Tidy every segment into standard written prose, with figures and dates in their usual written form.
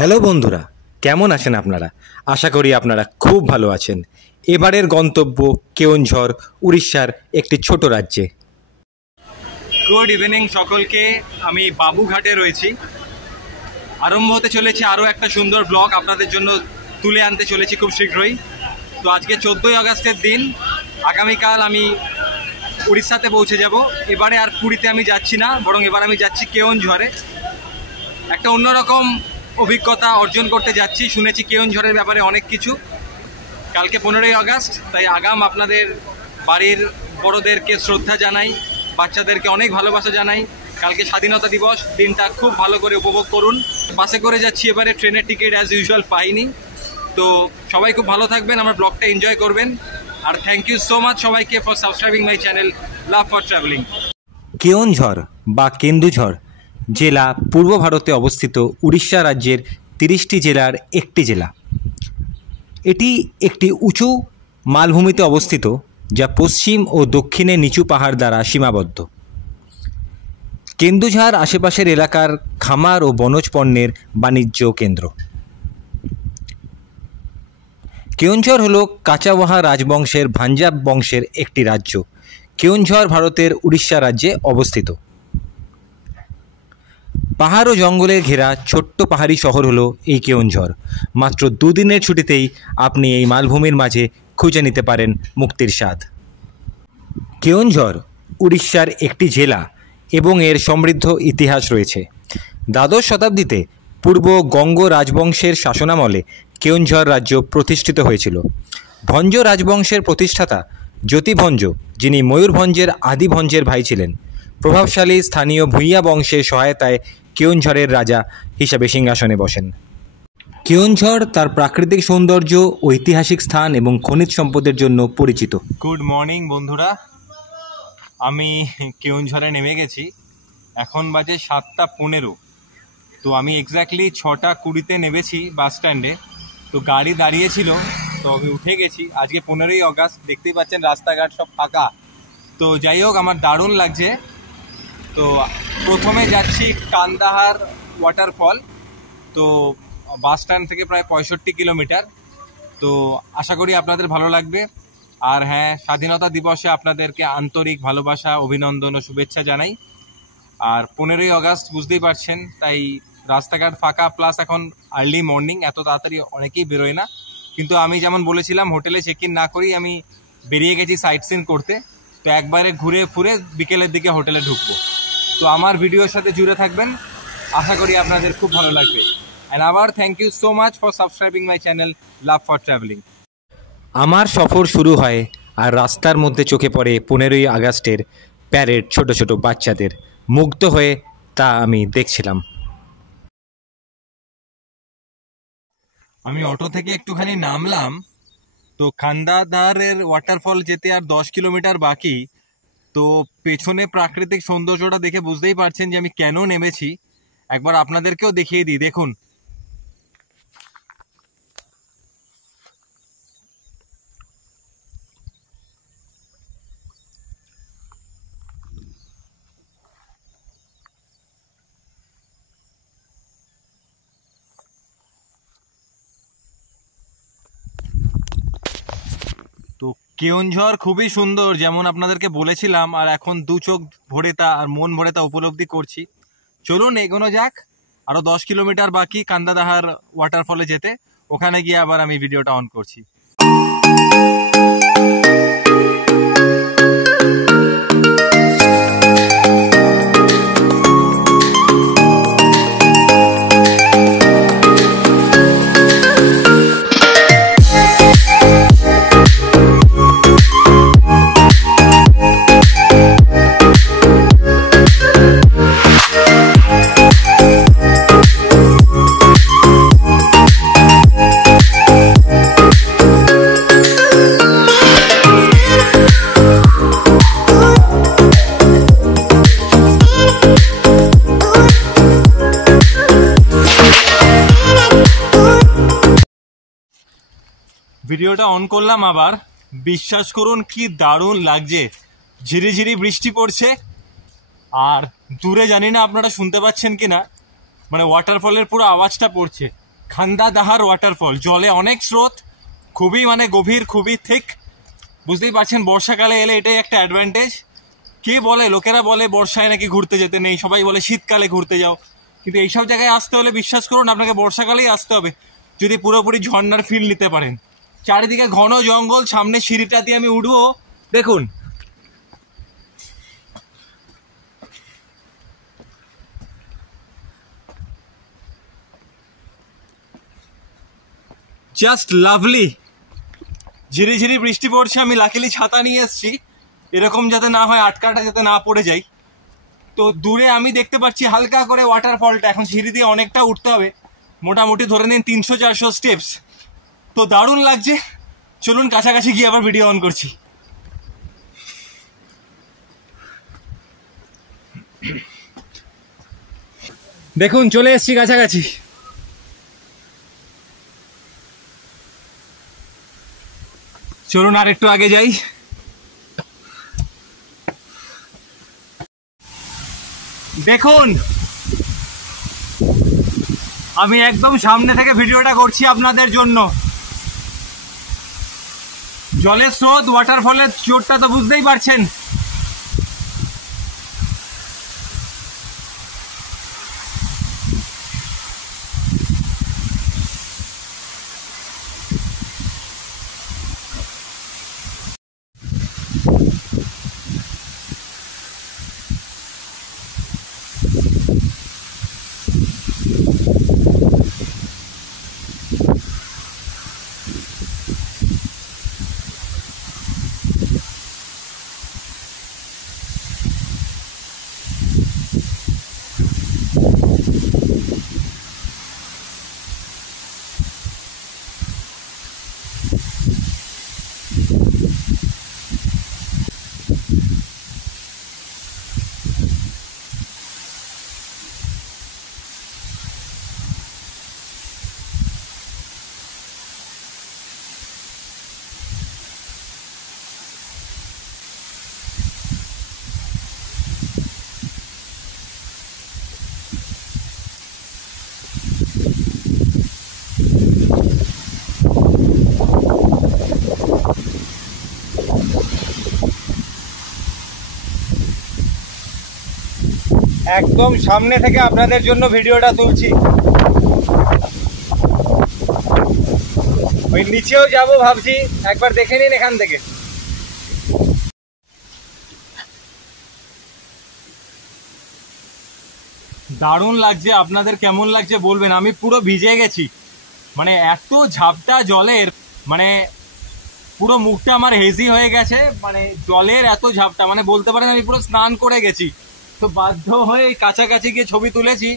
হ্যালো বন্ধুরা, কেমন আছেন আপনারা? আশা করি আপনারা খুব ভালো আছেন। এবারের গন্তব্য কেওনঝড়, উড়িষ্যার একটি ছোট রাজ্যে। গুড ইভিনিং সকলকে। আমি বাবুঘাটে রয়েছি। আরম্ভ হতে চলেছে আরও একটা সুন্দর ব্লগ আপনাদের জন্য তুলে আনতে চলেছি খুব শীঘ্রই। তো আজকে 14ই আগস্টের দিন। আগামীকাল আমি উড়িষ্যাতে পৌঁছে যাব। এবারে আর পুরীতে আমি যাচ্ছি না, বরং এবার আমি যাচ্ছি কেওনঝড়ে। একটা অন্যরকম অভিজ্ঞতা অর্জন করতে যাচ্ছি। শুনেছি কেওনঝড়ের ব্যাপারে অনেক কিছু। কালকে 15ই আগস্ট, তাই আগাম আপনাদের বাড়ির বড়দেরকে শ্রদ্ধা জানাই, বাচ্চাদেরকে অনেক ভালোবাসা জানাই। কালকে স্বাধীনতা দিবস, দিনটা খুব ভালো করে উপভোগ করুন। বাসে করে যাচ্ছি, এবারে ট্রেনের টিকিট অ্যাজ ইউজুয়াল পাইনি। তো সবাই খুব ভালো থাকবেন, আমার ব্লগটা এনজয় করবেন। আর থ্যাংক ইউ সো মাচ সবাইকে for subscribing my channel love for travelling. Keonjhar বা কেন্দুঝড় জেলা পূর্ব ভারতে অবস্থিত উড়িষ্যা রাজ্যের 30টি জেলার একটি জেলা। এটি একটি উঁচু মালভূমিতে অবস্থিত, যা পশ্চিম ও দক্ষিণে নিচু পাহাড় দ্বারা সীমাবদ্ধ। কেন্দুঝড় আশেপাশের এলাকার খামার ও বনজ পণ্যের বাণিজ্য কেন্দ্র। কেওনঝড় হল কাচাওয়াহা রাজবংশের ভাঞ্জাব বংশের একটি রাজ্য। কেওনঝড় ভারতের উড়িষ্যা রাজ্যে অবস্থিত। পাহাড় ও জঙ্গলে ঘেরা ছোট্ট পাহাড়ি শহর হলো এই কেওনঝড়। মাত্র 2 দিনের ছুটিতেই আপনি এই মালভূমির মাঝে খুঁজে নিতে পারেন মুক্তির স্বাদ। কেওনঝড় উড়িষ্যার একটি জেলা এবং এর সমৃদ্ধ ইতিহাস রয়েছে। দ্বাদশ শতাব্দীতে পূর্ব গঙ্গ রাজবংশের শাসনামলে কেওনঝড় রাজ্য প্রতিষ্ঠিত হয়েছিল। ভঞ্জ রাজবংশের প্রতিষ্ঠাতা জ্যোতিভঞ্জ, যিনি ময়ূরভঞ্জের আদিভঞ্জের ভাই ছিলেন, প্রভাবশালী স্থানীয় ভূঁইয়া বংশের সহায়তায় কেওনঝড়ের রাজা হিসাবে সিংহাসনে বসেন। কেওনঝড় তার প্রাকৃতিক সৌন্দর্য, ঐতিহাসিক স্থান এবং খনিজ সম্পদের জন্য পরিচিত। গুড মর্নিং বন্ধুরা, আমি কেওনঝড়ে নেমে গেছি। এখন বাজে 7টা 15। তো আমি এক্স্যাক্টলি 6টা 20-তে নেমেছি বাস স্ট্যান্ডে। তো গাড়ি দাঁড়িয়েছিল, তো আমি উঠে গেছি। আজকে 15ই আগস্ট, দেখতেই পাচ্ছেন রাস্তাঘাট সব ফাঁকা। তো যাই হোক, আমার দারুণ লাগছে। তো প্রথমে যাচ্ছি কান্দাহার ওয়াটারফল। তো বাস স্ট্যান্ড থেকে প্রায় 65 কিলোমিটার। তো আশা করি আপনাদের ভালো লাগবে। আর হ্যাঁ, স্বাধীনতা দিবসে আপনাদেরকে আন্তরিক ভালোবাসা, অভিনন্দন ও শুভেচ্ছা জানাই। আর 15ই আগস্ট বুঝতেই পারছেন, তাই রাস্তাঘাট ফাঁকা, প্লাস এখন আর্লি মর্নিং, এত তাড়াতাড়ি অনেকেই বেরোয় না। কিন্তু আমি যেমন বলেছিলাম, হোটেলে চেক ইন না করেই আমি বেরিয়ে গেছি সাইট সিন করতে। তো একবারে ঘুরে ফুরে বিকেলের দিকে হোটেলে ঢুকবো। তো আমার ভিডিওর সাথে জুড়ে থাকবেন, আশা করি আপনাদের খুব ভালো লাগবে। অ্যান্ড আবার thank you so much for subscribing my channel love for travelling. আমার সফর শুরু হয়, আর রাস্তার মধ্যে চোখে পড়ে 15ই আগস্টের প্যারেড। ছোট ছোট বাচ্চাদের মুগ্ধ হয়ে তা আমি দেখছিলাম। আমি অটো থেকে একটুখানি নামলাম। তো কান্দাধারের ওয়াটারফল যেতে আর 10 কিলোমিটার বাকি। তো পেছনে প্রাকৃতিক সৌন্দর্যটা দেখে বুঝতেই পারছেন যে আমি কেন নেমেছি। একবার আপনাদেরকেও দেখিয়ে দিই, দেখুন। তো কেওনঝড় খুবই সুন্দর, যেমন আপনাদেরকে বলেছিলাম। আর এখন 2 চোখ ভরে তা আর মন ভরে তা উপলব্ধি করছি। চলুন এগোনো যাক। আরও 10 কিলোমিটার বাকি কান্দাধার ওয়াটারফলে যেতে। ওখানে গিয়ে আবার আমি ভিডিওটা অন করছি। ভিডিওটা অন করলাম আবার। বিশ্বাস করুন কি দারুণ লাগছে। ঝিরিঝিরি বৃষ্টি পড়ছে, আর দূরে জানি না আপনারা শুনতে পাচ্ছেন কিনা, মানে ওয়াটারফলের পুরো আওয়াজটা পড়ছে। খান্দাদাহার ওয়াটারফল। জলে অনেক স্রোত, খুবই মানে গভীর, খুবই থিক। বুঝতেই পারছেন বর্ষাকালে এলে এটাই একটা অ্যাডভান্টেজ। কে বলে, লোকেরা বলে বর্ষায় নাকি ঘুরতে যেতে নেই, সবাই বলে শীতকালে ঘুরতে যাও, কিন্তু এইসব জায়গায় আসতে হলে বিশ্বাস করুন আপনাকে বর্ষাকালেই আসতে হবে যদি পুরোপুরি ঝর্ণার ফিল নিতে পারেন। চারিদিকে ঘন জঙ্গল, সামনে সিঁড়িটা দিয়ে আমি উঠবো, দেখুন জাস্ট লাভলি। ঝিরিঝিরি বৃষ্টি পড়ছে, আমি লাকিলি ছাতা নিয়ে এসেছি এরকম যাতে না হয়, আটকাটা যাতে না পড়ে যাই। তো দূরে আমি দেখতে পাচ্ছি হালকা করে ওয়াটারফলটা। এখন সিঁড়ি দিয়ে অনেকটা উঠতে হবে, মোটামুটি ধরে নিন 300-400 স্টেপস। তো দারুণ লাগছে, চলুন কাছাকাছি গিয়ে আবার ভিডিও অন করছি। দেখুন চলে এসেছি কাছাকাছি। চলুন আর একটু আগে যাই। দেখুন আমি একদম সামনে থেকে ভিডিওটা করছি আপনাদের জন্য। জলের স্রোত, ওয়াটারফলের চোটটা তো বুঝতেই পারছেন। একদম সামনে থেকে আপনাদের জন্য ভিডিওটা তুলছি। ওই নিচেও যাব ভাবছি, একবার দেখে নিন এখান থেকে। দারুণ লাগছে, আপনাদের কেমন লাগছে বলবেন। আমি পুরো ভিজে গেছি, মানে এত ঝাপটা জলের, মানে পুরো মুখটা আমার হেজি হয়ে গেছে, মানে জলের এত ঝাপটা, মানে বলতে পারেন আমি পুরো স্নান করে গেছি। তো বাধ্য হয়ে কাছাকাছি গিয়ে ছবি তুলেছি,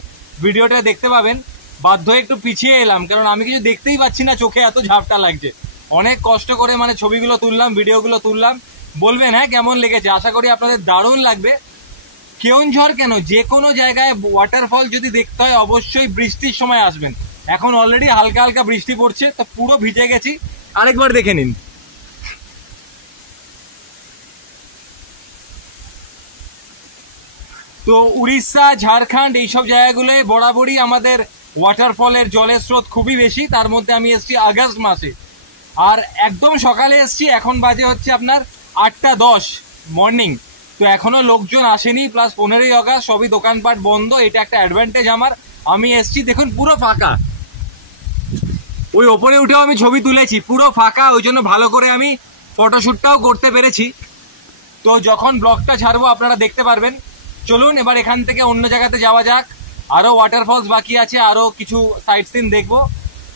ভিডিওটা দেখতে পাবেন। বাধ্য হয়ে একটু পিছিয়ে এলাম, কারণ আমি কিছু দেখতেই পাচ্ছি না, চোখে এত ঝাপটা লাগছে। অনেক কষ্ট করে মানে ছবিগুলো তুললাম, ভিডিওগুলো তুললাম। বলবেন হ্যাঁ কেমন লেগেছে, আশা করি আপনাদের দারুণ লাগবে। কেওনঝড় কেন, যে কোনো জায়গায় ওয়াটারফল যদি দেখতে হয় অবশ্যই বৃষ্টির সময় আসবেন। এখন অলরেডি হালকা হালকা বৃষ্টি পড়ছে, তো পুরো ভিজে গেছি, আরেকবার দেখে নিন। তো উড়িষ্যা, ঝাড়খণ্ড এইসব জায়গাগুলোয় বরাবরই আমাদের ওয়াটারফলের জলের স্রোত খুবই বেশি। তার মধ্যে আমি এসেছি আগস্ট মাসে, আর একদম সকালে এসেছি। এখন বাজে হচ্ছে আপনার 8টা 10 মর্নিং। তো এখনো লোকজন আসেনি, প্লাস 15ই আগস্ট, সবই দোকানপাট বন্ধ। এটা একটা অ্যাডভান্টেজ আমার। আমি এসেছি, দেখুন পুরো ফাঁকা। ওই ওপরে উঠেও আমি ছবি তুলেছি, পুরো ফাঁকা, ওই জন্য ভালো করে আমি ফটোশ্যুটটাও করতে পেরেছি। তো যখন ব্লগটা ছাড়বো আপনারা দেখতে পারবেন। চলুন এবার এখান থেকে অন্য জায়গাতে যাওয়া যাক। আরও ওয়াটারফলস বাকি আছে, আরও কিছু সাইট সিন দেখবো।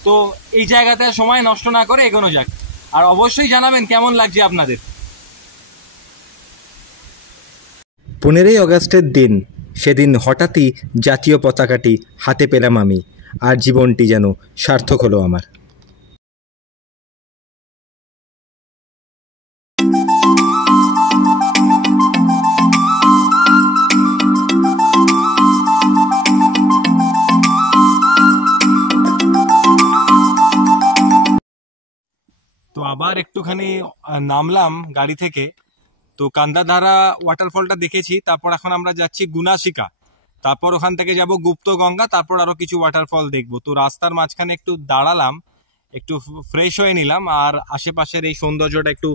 তো এই জায়গাতে সময় নষ্ট না করে এগোনো যাক, আর অবশ্যই জানাবেন কেমন লাগছে আপনাদের। 15ই অগস্টের দিন, সেদিন হঠাৎই জাতীয় পতাকাটি হাতে পেলাম আমি, আর জীবনটি যেন সার্থক হলো আমার। তো আবার একটুখানি নামলাম গাড়ি থেকে। তো কান্দাধারা ওয়াটারফলটা দেখেছি, তারপর এখন আমরা যাচ্ছি গুনাশিকা। তারপর ওখান থেকে যাব গুপ্ত গঙ্গা, তারপর আরো কিছু ওয়াটারফল দেখবো। তো রাস্তার মাঝখানে একটু দাঁড়ালাম, একটু ফ্রেশ হয়ে নিলাম আর আশেপাশের এই সৌন্দর্যটা একটু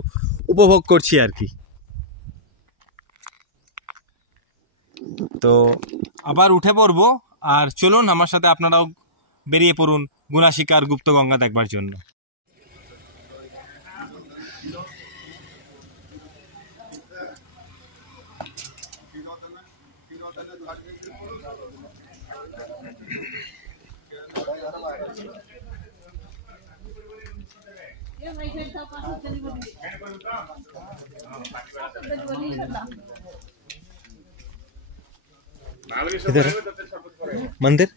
উপভোগ করছি আর কি। তো আবার উঠে পড়বো, আর চলুন আমার সাথে আপনারাও বেরিয়ে পড়ুন গুনাশিকার গুপ্ত গঙ্গা দেখবার জন্য। इधर मंदिर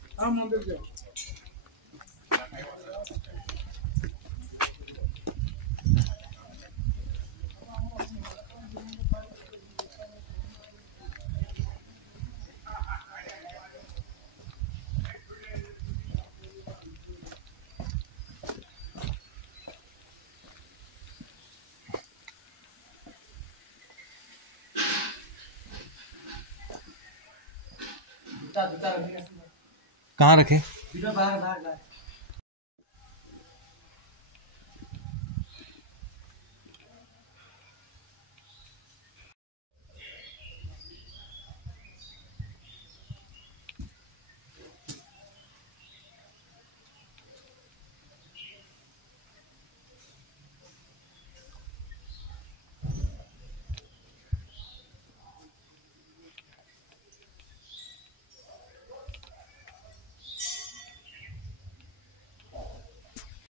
कहाँ रखे?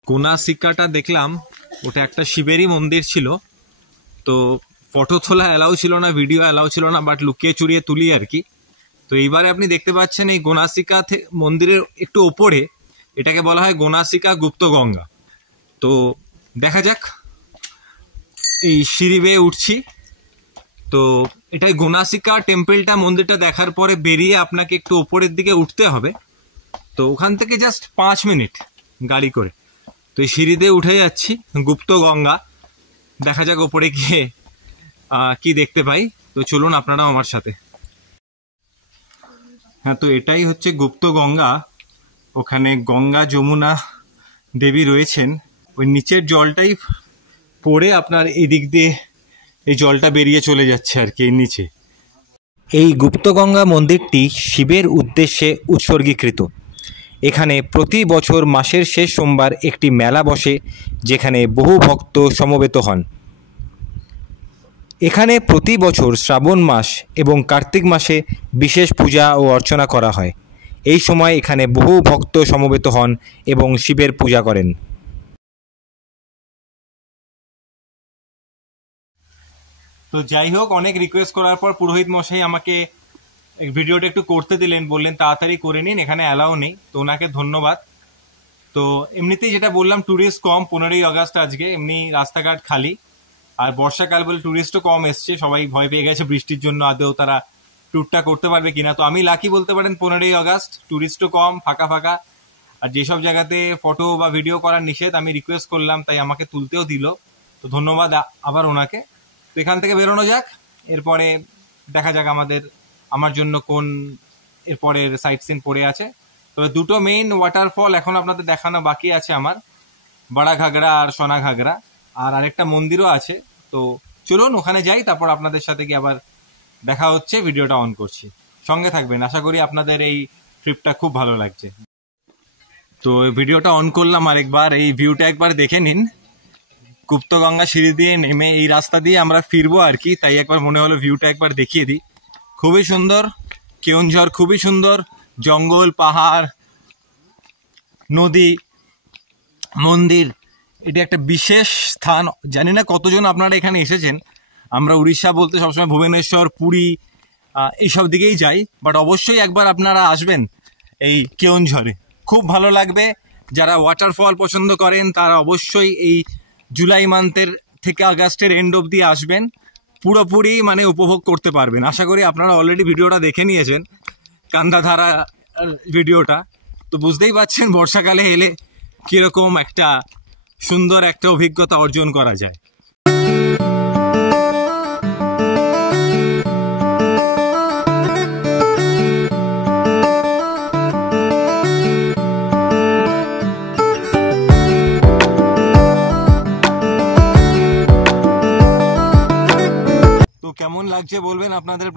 গুনাশিকাটা দেখলাম, ওটা একটা শিবেরই মন্দির ছিল। তো ফটো তোলা অ্যালাউ ছিল না, ভিডিও অ্যালাউ ছিল না, বাট লুকিয়ে চুরিয়ে তুলি আর কি। তো এইবারে আপনি দেখতে পাচ্ছেন এই গুনাশিকা মন্দিরের একটু ওপরে এটাকে বলা হয় গুনাশিকা গুপ্ত গঙ্গা। তো দেখা যাক, এই সিঁড়ি বেয়ে উঠছি। তো এটাই গুনাশিকা টেম্পলটা, মন্দিরটা দেখার পরে বেরিয়ে আপনাকে একটু ওপরের দিকে উঠতে হবে। তো ওখান থেকে জাস্ট 5 মিনিট গাড়ি করে। তো এই সিঁড়ি দিয়ে উঠে যাচ্ছি গুপ্ত গঙ্গা, দেখা যাক ওপরে গিয়ে কি দেখতে পাই। তো চলুন আপনারাও আমার সাথে। হ্যাঁ, তো এটাই হচ্ছে গুপ্ত গঙ্গা। ওখানে গঙ্গা যমুনা দেবী রয়েছেন। ওই নিচের জলটাই পড়ে আপনার এই দিক দিয়ে এই জলটা বেরিয়ে চলে যাচ্ছে আর কি এর নিচে। এই গুপ্তগঙ্গা মন্দিরটি শিবের উদ্দেশ্যে উৎসর্গীকৃত। এখানে প্রতি বছর মাসের শেষ সোমবার একটি মেলা বসে, যেখানে বহু ভক্ত সমবেত হন। এখানে প্রতি বছর শ্রাবণ মাস এবং কার্তিক মাসে বিশেষ পূজা ও অর্চনা করা হয়। এই সময় এখানে বহু ভক্ত সমবেত হন এবং শিবের পূজা করেন। তো যাই হোক, অনেক রিকোয়েস্ট করার পর পুরোহিত মশাই আমাকে ভিডিওটা একটু করতে দিলেন, বললেন তাড়াতাড়ি করে নিন, এখানে অ্যালাউ নেই। তো ওনাকে ধন্যবাদ। তো এমনিতেই যেটা বললাম, ট্যুরিস্ট কম, 15ই আগস্ট আজকে, এমনি রাস্তাঘাট খালি। আর বর্ষাকাল বলে ট্যুরিস্টও কম এসছে, সবাই ভয় পেয়ে গেছে বৃষ্টির জন্য আদৌ তারা ট্যুরটা করতে পারবে কিনা। তো আমি লাকি বলতে পারেন, 15ই আগস্ট, ট্যুরিস্টও কম, ফাঁকা ফাঁকা। আর যেসব জায়গাতে ফটো বা ভিডিও করার নিষেধ, আমি রিকোয়েস্ট করলাম, তাই আমাকে তুলতেও দিল। তো ধন্যবাদ আবার ওনাকে। তো এখান থেকে বেরোনো যাক, এরপরে দেখা যাক আমার জন্য কোন এরপরের সাইট সিন পড়ে আছে। তো দুটো মেইন ওয়াটারফল এখন আপনাদের দেখানো বাকি আছে আমার, বড়া ঘাগরা আর সোনা ঘাগরা। আর আরেকটা মন্দিরও আছে। তো চলুন ওখানে যাই, তারপর আপনাদের সাথে কি আবার দেখা হচ্ছে। ভিডিওটা অন করছি, সঙ্গে থাকবেন। আশা করি আপনাদের এই ট্রিপটা খুব ভালো লাগছে। তো ভিডিওটা অন করলাম আরেকবার, এই ভিউটা একবার দেখে নিন। গুপ্তগঙ্গা সিঁড়ি দিয়ে নেমে এই রাস্তা দিয়ে আমরা ফিরবো আর কি, তাই একবার মনে হলো ভিউটা একবার দেখিয়ে দিই। খুবই সুন্দর কেওনঝড়, খুবই সুন্দর জঙ্গল, পাহাড়, নদী, মন্দির। এটা একটা বিশেষ স্থান। জানি না কতজন আপনারা এখানে এসেছেন। আমরা উড়িষ্যা বলতে সবসময় ভুবনেশ্বর, পুরী এইসব দিকেই যাই, বাট অবশ্যই একবার আপনারা আসবেন এই কেওনঝড়ে, খুব ভালো লাগবে। যারা ওয়াটারফল পছন্দ করেন তারা অবশ্যই এই জুলাই মান্থের থেকে আগস্টের এন্ড অবধি আসবেন, পুরোপুরি মানে উপভোগ করতে পারবেন। আশা করি আপনারা অলরেডি ভিডিওটা দেখে নিয়েছেন, কান্দাধারা ভিডিওটা। তো বুঝতেই পারছেন বর্ষাকালে এলে কীরকম একটা সুন্দর একটা অভিজ্ঞতা অর্জন করা যায়।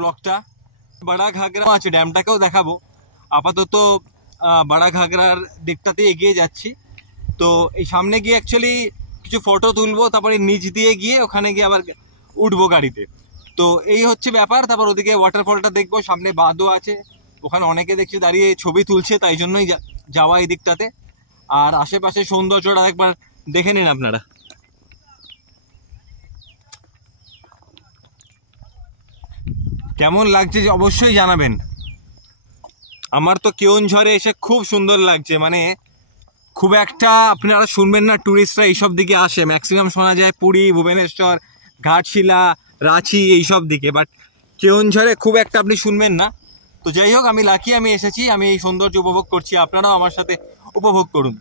ব্লগটা। বড়া ঘাগরা আছে, ড্যামটাকেও দেখাবো। আপাতত বড়া ঘাগরার দিকটাতে এগিয়ে যাচ্ছি। তো এই সামনে গিয়ে অ্যাকচুয়ালি কিছু ফটো তুলবো, তারপরে নিচ দিয়ে গিয়ে ওখানে গিয়ে আবার উঠবো গাড়িতে। তো এই হচ্ছে ব্যাপার। তারপর ওদিকে ওয়াটারফলটা দেখবো, সামনে বাঁধও আছে, ওখানে অনেকে দেখছি দাঁড়িয়ে ছবি তুলছে, তাই জন্যই যাওয়া এই দিকটাতে। আর আশেপাশে সৌন্দর্যটা একবার দেখে নিন আপনারা। কেমন লাগছে অবশ্যই জানাবেন। আমার তো কেওনঝড়ে এসে খুব সুন্দর লাগছে, মানে খুব একটা আপনারা শুনবেন না ট্যুরিস্টরা এইসব দিকে আসে, ম্যাক্সিমাম শোনা যায় পুরী, ভুবনেশ্বর, ঘাটশিলা, রাঁচি এইসব দিকে, বাট কেওনঝড়ে খুব একটা আপনি শুনবেন না। তো যাই হোক, আমি লাকি, আমি এসেছি, আমি এই সৌন্দর্য উপভোগ করছি, আপনারাও আমার সাথে উপভোগ করুন।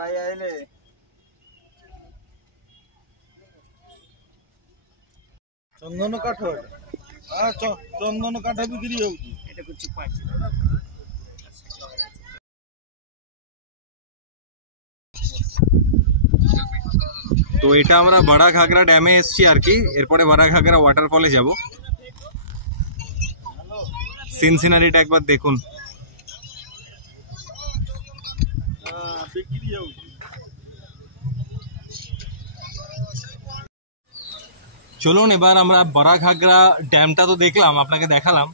ভাই আইলে চন্দন কাঠ, চন্দন কাঠ বিক্রি হচ্ছে। এটা কিছু পাচ্ছি। তো এটা আমরা বড়া ঘাগরা ড্যামে এসেছি আর কি, এরপরে বড়া ঘাগরা ওয়াটারফলে যাব। সিনসিনারিটা একবার দেখুন। চলুন এবার আমরা বড়া ঘাগরা ড্যামটা তো দেখলাম, আপনাকে দেখালাম,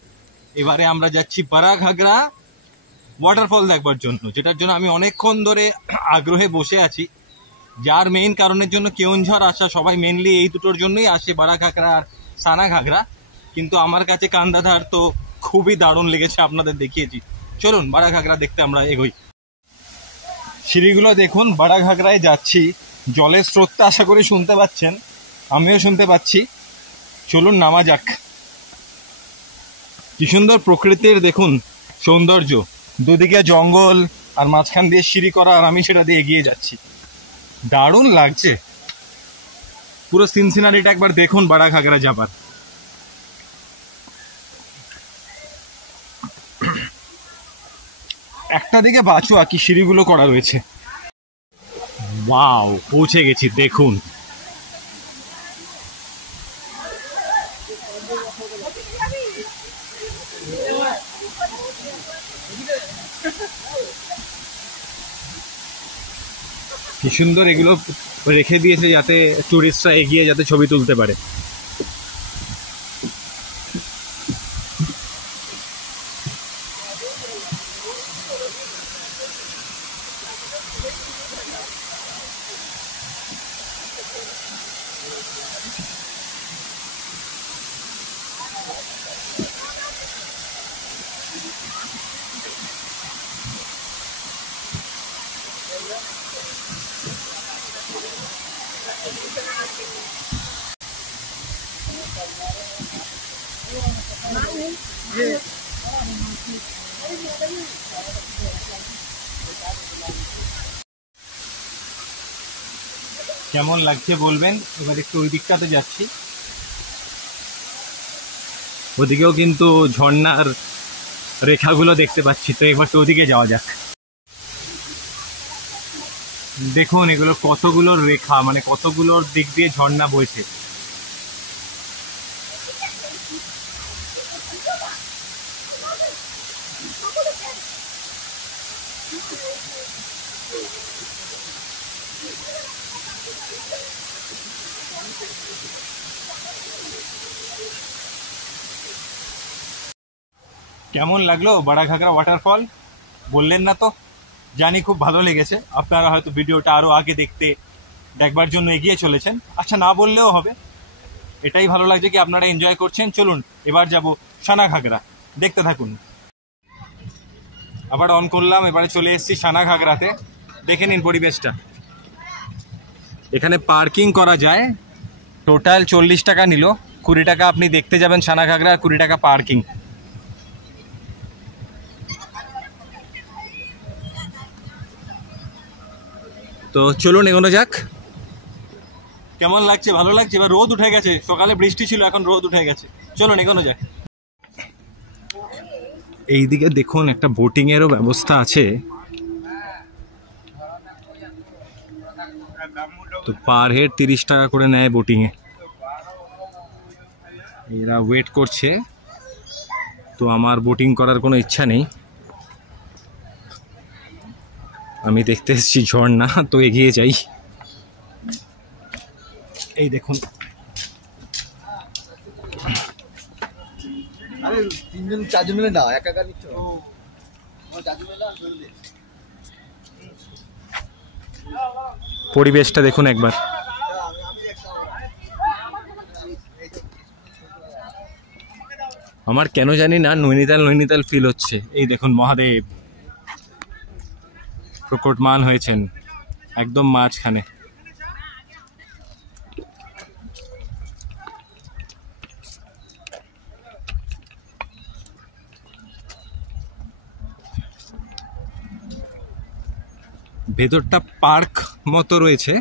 এবারে আমরা যাচ্ছি বড়া ঘাগরা ওয়াটারফল দেখবার জন্য, যেটার জন্য আমি অনেকক্ষণ ধরে আগ্রহে বসে আছি। যার মেইন কারণের জন্য কেওনঝড় আসা, সবাই মেনলি এই দুটোর জন্যই আসে, বড়া ঘাগরা আর সানা ঘাগরা। কিন্তু আমার কাছে কান্দাধার তো খুবই দারুণ লেগেছে, আপনাদের দেখিয়েছি। চলুন বড়া ঘাগরা দেখতে আমরা এগোই। সিঁড়িগুলো দেখুন, বড়া ঘাগরায় যাচ্ছি, জলের স্রোতটা আশা করি শুনতে পাচ্ছেন, আমিও শুনতে পাচ্ছি। চলুন নামা যাক। কি সুন্দর প্রকৃতির দেখুন সৌন্দর্য, দুদিকে জঙ্গল আর মাঝখান দিয়ে সিঁড়ি করা, আর আমি সেটা দিয়ে এগিয়ে যাচ্ছি, দারুণ লাগছে। পুরো সিনসিনারিটা একবার দেখুন বড়া ঘাগরা যাবার। একটা দিকে বাঁচুয়া কি সিঁড়িগুলো করা রয়েছে। ওয়াও, পৌঁছে গেছি দেখুন। কি সুন্দর এগুলো রেখে দিয়েছে যাতে টুরিস্টরা এগিয়ে যাতে ছবি তুলতে পারে। কেমন লাগছে বলবেন। এবার একটু ওই দিকটাতে যাচ্ছি, ওদিকেও কিন্তু ঝর্ণার রেখাগুলো দেখতে পাচ্ছি। তো এবার তো ওদিকে যাওয়া যাক। দেখুন এগুলো কতগুলো রেখা, মানে কতগুলোর দিক দিয়ে ঝর্ণা বইছে। কেমন লাগলো বড়া ঘাগরা ওয়াটারফল? বললেন না তো? জানি খুব ভালো লেগেছে। আপনারা হয়তো ভিডিওটা আরও আগে দেখবার জন্য এগিয়ে চলেছেন। আচ্ছা, না বললেও হবে, এটাই ভালো লাগছে কি আপনারা এনজয় করছেন। চলুন এবার যাব সানা ঘাগরা, দেখতে থাকুন। আবার অন করলাম, এবারে চলে এসেছি সানা ঘাগরাতে। দেখে নিন পরিবেশটা। এখানে পার্কিং করা যায়, টোটাল 40 টাকা নিল। 20 টাকা আপনি দেখতে যাবেন সানা ঘাগরা, আর 20 টাকা পার্কিং। তো চলুন এগোনো যাক। কেমন লাগছে? ভালো লাগছে। এবার রোদ উঠে গেছে, সকালে বৃষ্টি ছিল, এখন রোদ উঠে গেছে। চলুন এগোনো যাক। এইদিকে দেখুন একটা বোটিং এরও ব্যবস্থা আছে। তো পার হেড 30 টাকা করে নেয় বোটিংয়ে। এরা ওয়েট করছে, তো আমার বোটিং করার কোনো ইচ্ছা নেই। আমি দেখতে এসেছি ঝর্ণা, তো এগিয়ে যাই। এই দেখুন, তিনজন চারজন মিলে না, একা একা নিচ্ছ। পরিবেশটা দেখুন একবার। আমার কেন জানি না নৈনিতাল নৈনিতাল ফিল হচ্ছে। এই দেখুন মহাদেব প্রকটমান হয়েছেন একদম মাঝখানে। ভেতরটা পার্ক মতো রয়েছে,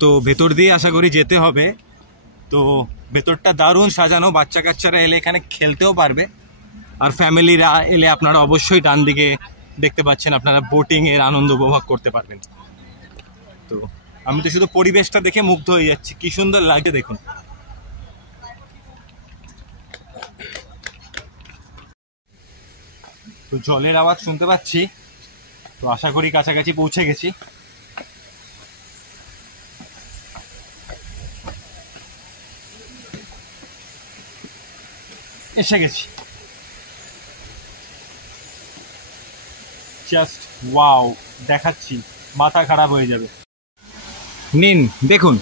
তো ভেতর দিয়ে আশা করি যেতে হবে। তো ভেতরটা দারুণ সাজানো, বাচ্চা কাচ্চারা এলে এখানে খেলতেও পারবে, আর ফ্যামিলিরা এলে আপনারা অবশ্যই ডান দিকে দেখতে পাচ্ছেন, আপনারা বোটিংয়ের আনন্দ উপভোগ করতে পারবেন। তো আমি তো শুধু পরিবেশটা দেখে মুগ্ধ হয়ে যাচ্ছি, কি সুন্দর লাগে দেখুন। তো জলের আওয়াজ শুনতে পাচ্ছি, তো আশা করি কাছাকাছি পৌঁছে গেছি। এসে গেছি। জাস্ট ওয়াও, দেখাচ্ছি, মাথা খারাপ হয়ে যাবে। নিন দেখুন।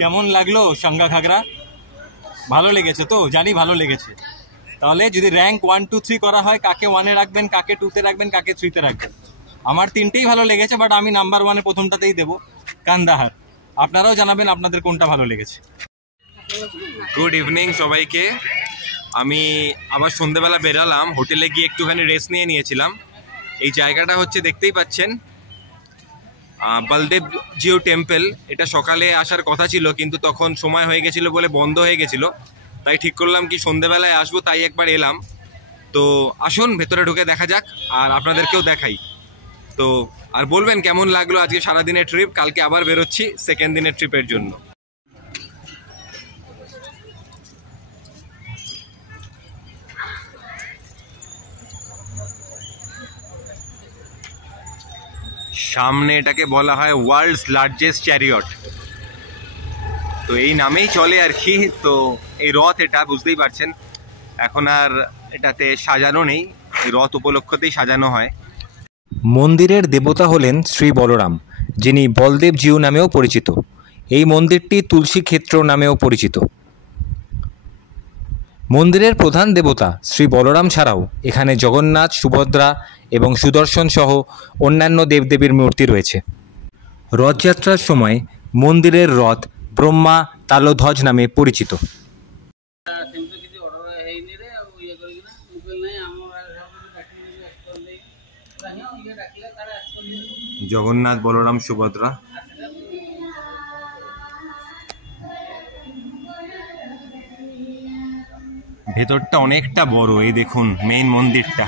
কেমন লাগলো সাঙ্গা ঘাগরা? ভালো লেগেছে তো? জানি ভালো লেগেছে। তাহলে যদি র্যাঙ্ক 1, 2, 3 করা হয়, কাকে 1-এ রাখবেন, কাকে 2-তে রাখবেন, কাকে 3-তে রাখবেন? আমার তিনটেই ভালো লেগেছে, বাট আমি নাম্বার 1-এ প্রথমটাতেই দেবো, কান্দাহার। আপনারাও জানাবেন আপনাদের কোনটা ভালো লেগেছে। গুড ইভিনিং সবাইকে। আমি আবার সন্ধ্যেবেলা বেরালাম, হোটেলে গিয়ে একটুখানি রেস্ট নিয়েছিলাম। এই জায়গাটা হচ্ছে দেখতেই পাচ্ছেন বলদেব জিউ টেম্পল। এটা সকালে আসার কথা ছিল, কিন্তু তখন সময় হয়ে গেছিল বলে বন্ধ হয়ে গেছিল। তাই ঠিক করলাম কি সন্ধ্যেবেলায় আসবো, তাই একবার এলাম। তো আসুন ভেতরে ঢুকে দেখা যাক, আর আপনাদেরকেও দেখাই। তো আর বলবেন কেমন লাগলো আজকে সারাদিনের ট্রিপ। কালকে আবার বেরোচ্ছি সেকেন্ড দিনের ট্রিপের জন্য। সামনে এটাকে বলা হয় ওয়ার্ল্ডস লার্জেস্ট চ্যারিয়ট, তো এই নামেই চলে আর কি। তো এই রথ, এটা বুঝতেই পারছেন এখন আর এটাতে সাজানো নেই, এই রথ উপলক্ষতেই সাজানো হয়। মন্দিরের দেবতা হলেন শ্রী বলরাম, যিনি বলদেব জিউ নামেও পরিচিত। এই মন্দিরটি তুলসী ক্ষেত্র নামেও পরিচিত। মন্দিরের প্রধান দেবতা শ্রী বলরাম ছাড়াও এখানে জগন্নাথ, সুভদ্রা এবং সুদর্শন সহ অন্যান্য দেবদেবীর মূর্তি রয়েছে। রথযাত্রার সময় মন্দিরের রথ ব্রহ্মা তালধ্বজ নামে পরিচিত। জগন্নাথ, বলরাম, সুভদ্রা। ভেতরটা অনেকটা বড়, এই দেখুন মেইন মন্দিরটা।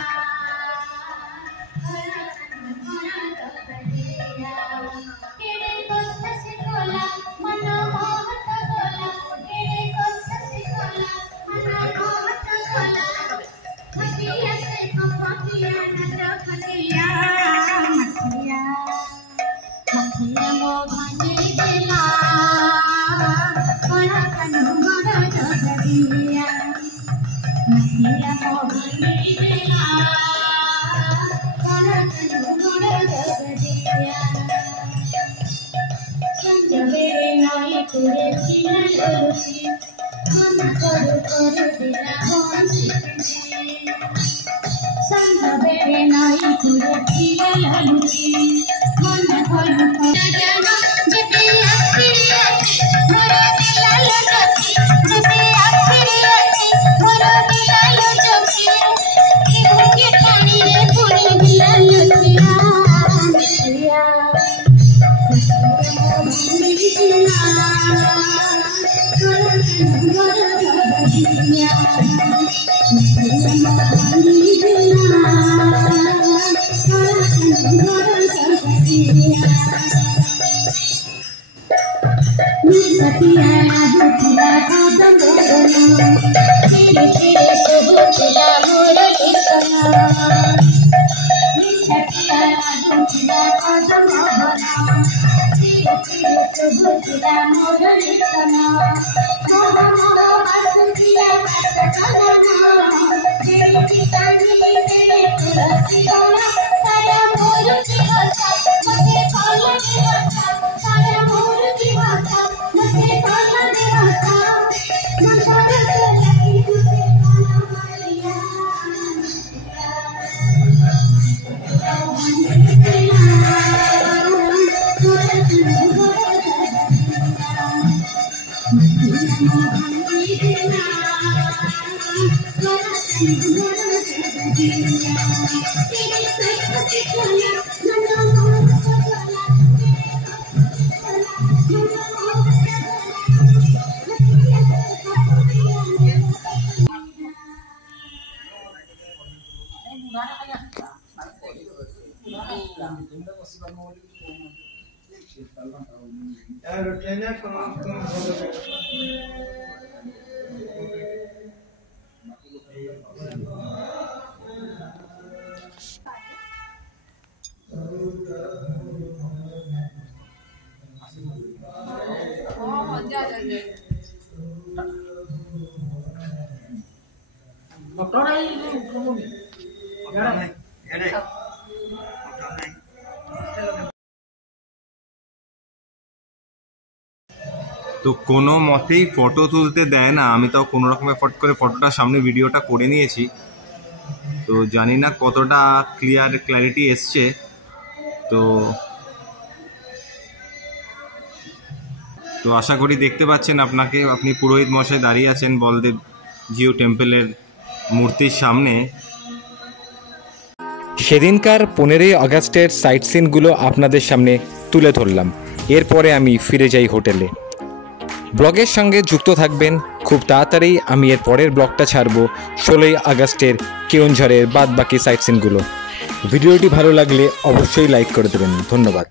তো কোনো মতেই ফটো তুলতে দেয় না, আমি তাও কোনো রকমের ফট করে ফটোটা সামনে ভিডিওটা করে নিয়েছি। তো জানি না কতটা ক্ল্যারিটি এসছে। তো আশা করি দেখতে পাচ্ছেন আপনি পুরোহিত মশাই দাঁড়িয়ে আছেন বলদেব জিউ টেম্পলের মূর্তির সামনে। সেদিনকার 15ই আগস্টের সাইট সিনগুলো আপনাদের সামনে তুলে ধরলাম। এরপরে আমি ফিরে যাই হোটেলে। ব্লগের সঙ্গে যুক্ত থাকবেন, খুব তাড়াতাড়ি আমি এর পরের ব্লগটা ছাড়বো 16ই আগস্টের কেওনঝড়ের বাদবাকি সাইট সিনগুলো। ভিডিওটি ভালো লাগলে অবশ্যই লাইক করে দেবেন। ধন্যবাদ।